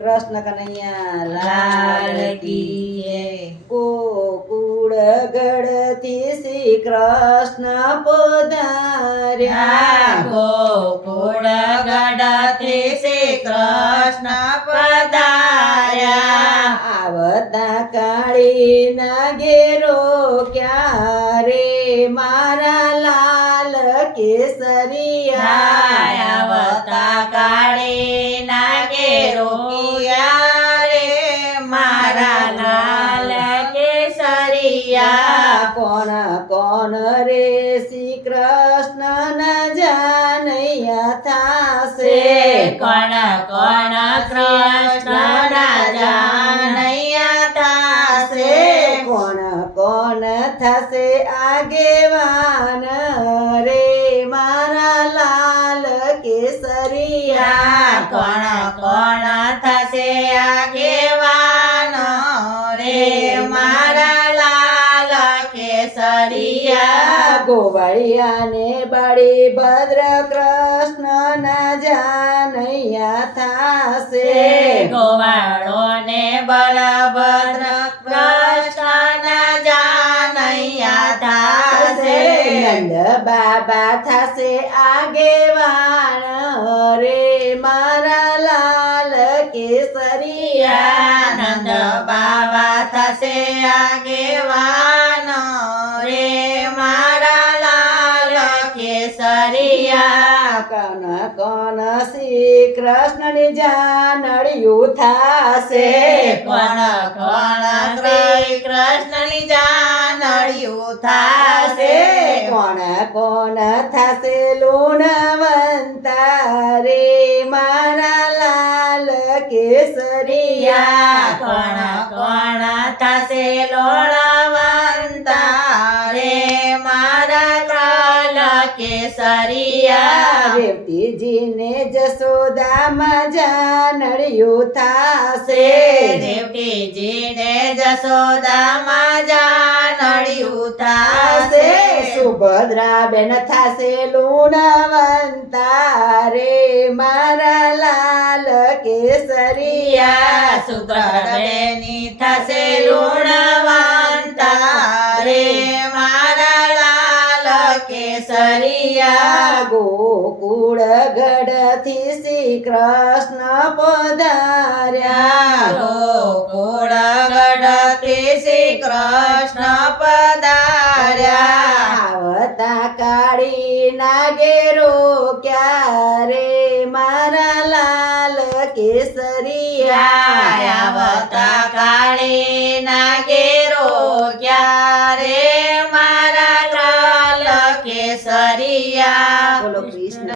કૃષ્ણ કનૈયા લાલ કી જય. ગોકુળ ગઢથી શ્રી કૃષ્ણ પધાર્યા ગોકુળ ગઢથી શ્રી કૃષ્ણ પધાર્યા. આવતા કાળીના ઘેરો ક્યારે મારા લાલ કેસરિયા આવતા કાળીના ઘેરો ક્યારે મારા લાલ કેસરિયા. કોણ કોણ રે શ્રી કૃષ્ણ ન જાનૈયા થાશે કોણ કોણ કૃષ્ણ જાનૈયા થાશે. કોણ કોણ થશે આગેવાન રે મારા લાલ કેસરિયા. કોણ કોણ થશે આગેવાનો રે મારા લાલ કેસરિયા. ગોવાળિયાને બળી ભદ્ર કૃષ્ણ ના જાનૈયા થાશે ગોવાળો ને બળભદ્ર કૃષ્ણ જાનૈયા થાશે. નંદ બાબા થશે આગેવાન રે મારા લાલ કેસરિયા. નંદ બાબા થશે આગેવાનો રે મારા લાલ કેસરિયા. કન કન શ્રી કૃષ્ણની જાનડિયું થાશે કોણ કોણ શ્રી કૃષ્ણની જાનડિયું થાશે. કોણ કોણ થશે લુણવંતા રે મારા લાલ કેસરિયા. કોણ કોણ થશે લોણવંતા રે મારા લાલ કેસરિયા. રેવતીજીને જશોદામાં જાનડિયું થાશે દેવકીજીને જશોદામાં જાનડિયું થાશે. સુભદ્રાબેન થાશે લુણવંતા રે મારા લાલ કેસરિયા. સુભદ્રાબેની થશે લુણવંતા રે મારા લાલ કેસરિયા. ગોકુળ ગઢથી શ્રી કૃષ્ણ પધાર્યા ગોકુળ ગઢથી શ્રી કૃષ્ણ પધાર્યા. આવતા કાળીના ઘેરો ક્યારે મારા લાલ કેસરિયા. આવતા કાળીના ઘેરો ક્યારે મારા લાલ કેસરિયા. બોલો કૃષ્ણ